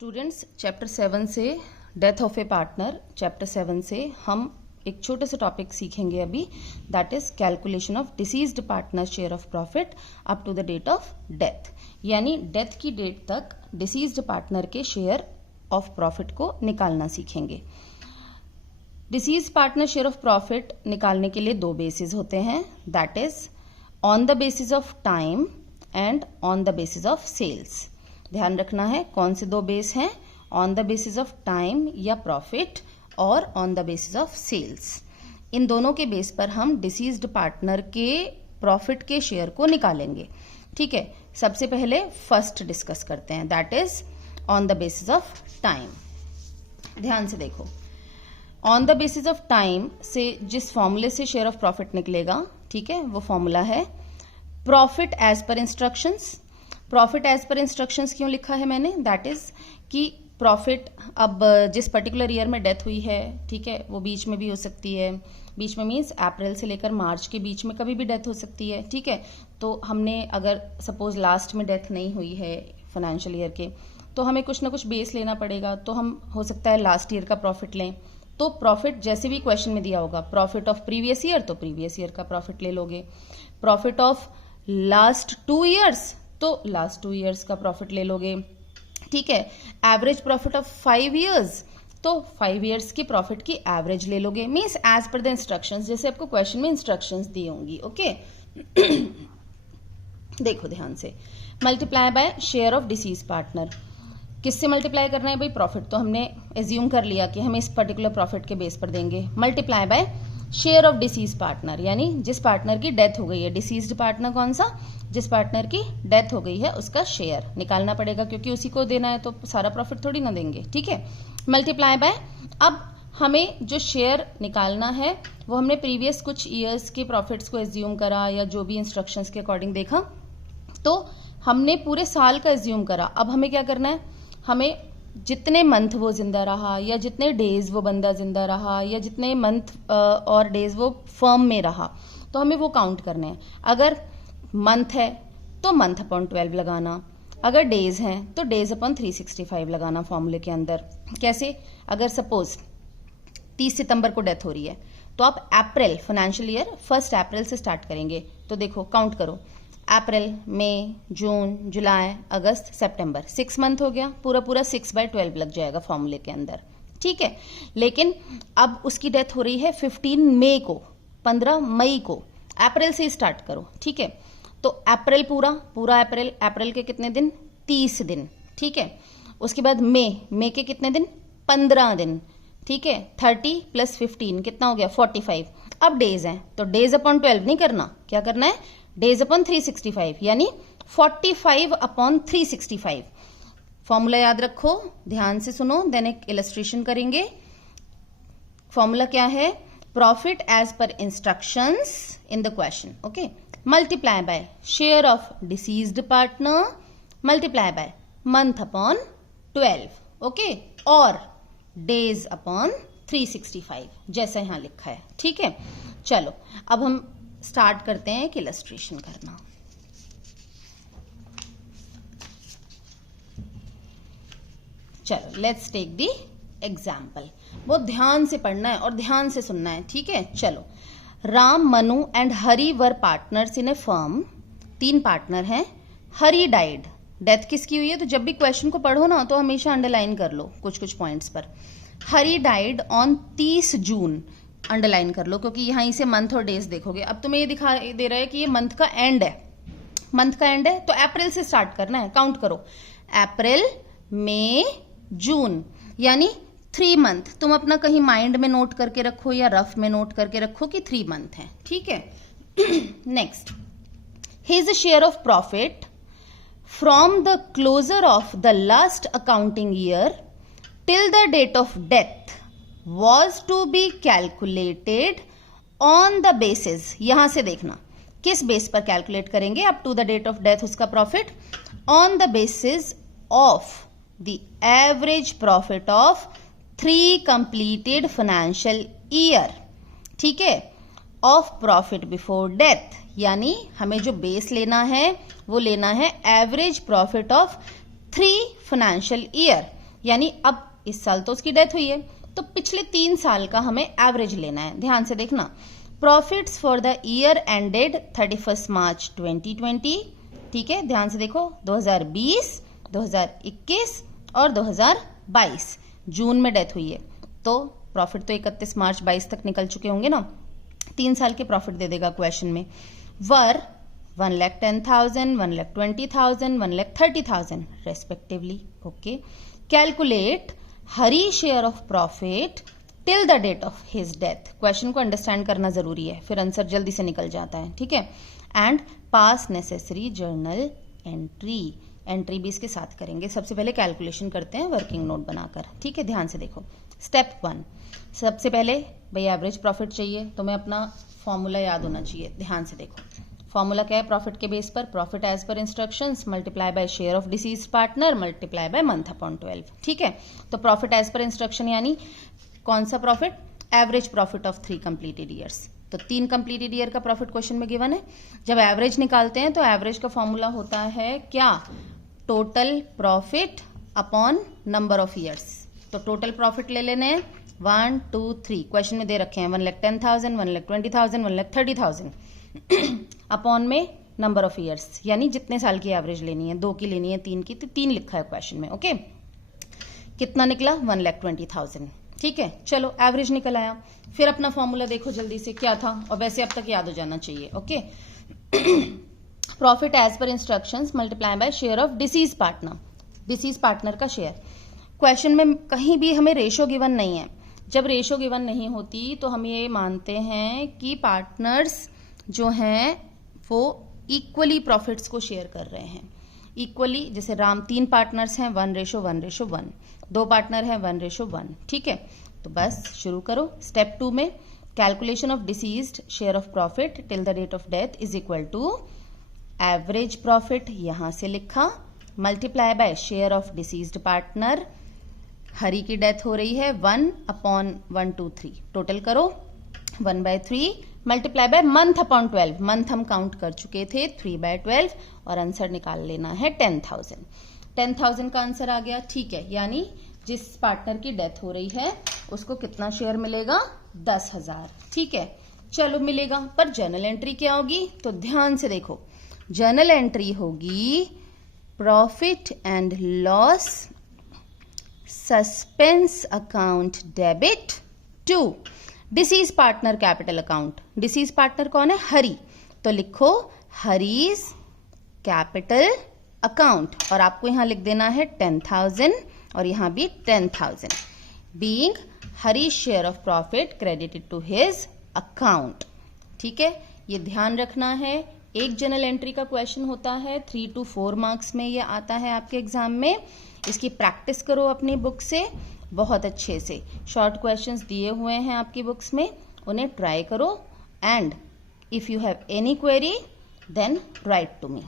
Students chapter 7 से death of a partner chapter 7 से हम एक छोटे से टॉपिक सीखेंगे अभी, that is calculation of deceased partner share of profit up to the date of death. यानी डेथ की डेट तक डिसीज्ड पार्टनर के शेयर ऑफ प्रॉफिट को निकालना सीखेंगे। Deceased partner share of profit निकालने के लिए दो बेसिस होते हैं, that is on the basis of time and on the basis of sales. ध्यान रखना है कौन से दो बेस हैं, on the basis of time या प्रॉफिट और on the basis of sales. इन दोनों के बेस पर हम डिसीज्ड पार्टनर के प्रॉफिट के शेयर को निकालेंगे। ठीक है, सबसे पहले फर्स्ट डिस्कस करते हैं, that is on the basis of time. ध्यान से देखो, on the basis of time से जिस फॉर्मूले से शेयर ऑफ प्रॉफिट निकलेगा, ठीक है, वो फॉर्मूला है profit as per instructions. Profit as per instructions क्यों लिखा है मैंने, दैट इज कि प्रॉफिट अब जिस पर्टिकुलर ईयर में डेथ हुई है, ठीक है, वो बीच में भी हो सकती है, बीच में मीन्स अप्रैल से लेकर मार्च के बीच में कभी भी डेथ हो सकती है। ठीक है, तो हमने अगर सपोज लास्ट में डेथ नहीं हुई है फाइनेंशियल ईयर के, तो हमें कुछ ना कुछ बेस लेना पड़ेगा, तो हम हो सकता है लास्ट ईयर का प्रॉफिट लें। तो प्रॉफिट जैसे भी क्वेश्चन में दिया होगा, प्रॉफिट ऑफ प्रीवियस ईयर तो प्रीवियस ईयर का प्रॉफिट ले लोगे, प्रॉफिट ऑफ लास्ट 2 ईयर्स तो लास्ट 2 ईयर्स का प्रॉफिट ले लोगे। ठीक है, एवरेज प्रॉफिट ऑफ 5 ईयर्स तो 5 ईयर्स की प्रॉफिट की एवरेज ले लोगे, means as per the instructions, जैसे आपको क्वेश्चन में इंस्ट्रक्शंस दी होंगी। ओके देखो ध्यान से, multiply by share of deceased partner. किससे मल्टीप्लाई करना है भाई, प्रॉफिट तो हमने एज्यूम कर लिया कि हम इस पर्टिकुलर प्रॉफिट के बेस पर देंगे। Multiply by share of deceased partner, यानी जिस पार्टनर की डेथ हो गई है, डिसीज्ड पार्टनर कौन सा, जिस पार्टनर की डेथ हो गई है उसका शेयर निकालना पड़ेगा, क्योंकि उसी को देना है, तो सारा प्रॉफिट थोड़ी ना देंगे। ठीक है, मल्टीप्लाई बाय, अब हमें जो शेयर निकालना है वो हमने प्रीवियस कुछ ईयर्स के प्रॉफिट्स को एज्यूम करा या जो भी इंस्ट्रक्शंस के अकॉर्डिंग देखा, तो हमने पूरे साल का एज्यूम करा। अब हमें क्या करना है, हमें जितने मंथ वो जिंदा रहा या जितने डेज वो बंदा जिंदा रहा या जितने मंथ और डेज वो फर्म में रहा, तो हमें वो काउंट करने हैं। अगर मंथ है तो मंथ अपॉन 12 लगाना, अगर डेज हैं तो डेज अपॉन 365 लगाना फॉर्मूले के अंदर। कैसे, अगर सपोज 30 सितंबर को डेथ हो रही है, तो आप अप्रैल फाइनेंशियल ईयर 1 अप्रैल से स्टार्ट करेंगे, तो देखो काउंट करो, अप्रैल, मई, जून, जुलाई, अगस्त, सितंबर, 6 मंथ हो गया, पूरा पूरा 6/12 लग जाएगा फॉर्मूले के अंदर। ठीक है, लेकिन अब उसकी डेथ हो रही है 15 मई को, 15 मई को, अप्रैल से स्टार्ट करो। ठीक है, तो अप्रैल पूरा अप्रैल के कितने दिन, 30 दिन। ठीक है, उसके बाद मई के कितने दिन, 15 दिन। ठीक है, 30 + 15 कितना हो गया, 45। अब डेज हैं तो डेज अपॉन 12 नहीं करना, क्या करना है, डेज अपॉन 365, यानी 45 अपॉन 365। फॉर्मूला याद रखो, ध्यान से सुनो, देन एक इलस्ट्रेशन करेंगे। फॉर्मूला क्या है, profit as per instructions in the question. Okay, multiply by share of deceased partner multiply by month upon 12, okay, और डेज अपॉन 365, जैसा यहां लिखा है। ठीक है, चलो अब हम स्टार्ट करते हैं एक इलस्ट्रेशन करना। चलो लेट्स टेक दी एग्जाम्पल। बहुत ध्यान से पढ़ना है और ध्यान से सुनना है। ठीक है, चलो, Ram, Manu and Hari were partners in A firm. 3 partner हैं। हरि डाइड, डेथ किसकी हुई है, तो जब भी क्वेश्चन को पढ़ो ना तो हमेशा अंडरलाइन कर लो कुछ कुछ पॉइंट्स पर। Hari died on 30 June, underline कर लो, क्योंकि यहाँ इसे मंथ और डेज देखोगे। अब तुम्हें ये दिखाई दे रहा है कि ये मंथ का एंड है, मंथ का एंड है, तो अप्रैल से स्टार्ट करना है, काउंट करो, अप्रैल, मई, जून, यानी 3 मंथ। तुम अपना कहीं माइंड में नोट करके रखो या रफ में नोट करके रखो कि 3 मंथ है। ठीक है, next, his share of profit from the closure of the last accounting year till the date of death was to be calculated on the basis, यहां से देखना किस बेस पर कैलकुलेट करेंगे, up to the date of death उसका profit, on the basis of the average profit of 3 completed financial year. ठीक है, of profit before death, यानी हमें जो बेस लेना है वो लेना है average profit of 3 financial year. यानी अब इस साल तो उसकी डेथ हुई है, तो पिछले 3 साल का हमें एवरेज लेना है। ध्यान से देखना, profits for the year ended 31 मार्च 2020, ठीक है, ध्यान से देखो, 2020, 2021 और 2022 जून में डेथ हुई है, तो प्रॉफिट तो 31 मार्च 22 तक निकल चुके होंगे ना। 3 साल के प्रॉफिट दे देगा क्वेश्चन में। Were 1,10,000, 1,20,000, 1,30,000 respectively. Okay, calculate Hari share of profit till the date of his death. Question को अंडरस्टैंड करना जरूरी है, फिर आंसर जल्दी से निकल जाता है, ठीक है। And pass necessary journal entry भी इसके साथ करेंगे। सबसे पहले कैलकुलेशन करते हैं वर्किंग नोट बनाकर, ठीक है। ध्यान से देखो, स्टेप 1, सबसे पहले भाई एवरेज प्रॉफिट चाहिए, तो मैं अपना फॉर्मूला याद होना चाहिए। ध्यान से देखो, फॉर्मूला क्या है प्रॉफिट के बेस पर, profit as per instructions multiply by share of deceased partner multiply by month upon 12, ठीक है। तो प्रॉफिट एज पर इंस्ट्रक्शन यानी कौन सा profit, average profit of 3 completed years. तो 3 कंप्लीटेड ईयर का प्रॉफिट क्वेश्चन में गिवन है। जब एवरेज निकालते हैं तो एवरेज का फॉर्मूला होता है क्या, total profit upon number of years. तो टोटल प्रॉफिट ले लेने हैं 1, 2, 3, क्वेश्चन में दे रखे हैं 1,10,000, 1,20,000, 1,30,000 अपॉन में नंबर ऑफ ईयर्स, यानी जितने साल की एवरेज लेनी है, 2 की लेनी है, 3 की, तो 3 लिखा है क्वेश्चन में। ओके, कितना निकला 1,20,000, ठीक है। चलो एवरेज निकल आया, फिर अपना फॉर्मूला देखो जल्दी से क्या था, और वैसे अब तक याद हो जाना चाहिए। Okay, profit as per instructions multiply by share of deceased partner का शेयर। क्वेश्चन में कहीं भी हमें रेशो गिवन नहीं है। जब रेशो गिवन नहीं होती तो हम ये मानते हैं कि पार्टनर्स जो हैं वो इक्वली प्रॉफिट्स को शेयर कर रहे हैं। इक्वली, जैसे 3 पार्टनर्स हैं 1:1:1, 2 पार्टनर हैं 1:1, ठीक है। तो बस शुरू करो। स्टेप 2 में calculation of deceased share of profit till the date of death is equal to average profit, यहां से लिखा, multiply by share of deceased partner, Hari की डेथ हो रही है 1/1, 2, 3, टोटल करो 1/3 multiply by month upon 12, month हम काउंट कर चुके थे 3/12, और आंसर निकाल लेना है 10,000। 10,000 का आंसर आ गया, ठीक है। यानी जिस पार्टनर की डेथ हो रही है उसको कितना शेयर मिलेगा, 10,000, ठीक है। चलो मिलेगा, पर जर्नल एंट्री क्या होगी, तो ध्यान से देखो, जर्नल एंट्री होगी profit and loss suspense account debit to deceased partner capital account. Deceased partner कौन है, हरी, तो लिखो हरीज कैपिटल अकाउंट, और आपको यहां लिख देना है 10,000 और यहां भी 10,000, being Hari's share of profit credited to his account, ठीक है। ये ध्यान रखना है, एक जर्नल एंट्री का क्वेश्चन होता है, 3 to 4 मार्क्स में ये आता है आपके एग्जाम में। इसकी प्रैक्टिस करो अपनी बुक से बहुत अच्छे से। शॉर्ट क्वेश्चंस दिए हुए हैं आपकी बुक्स में, उन्हें ट्राई करो, and if you have any query then write to me.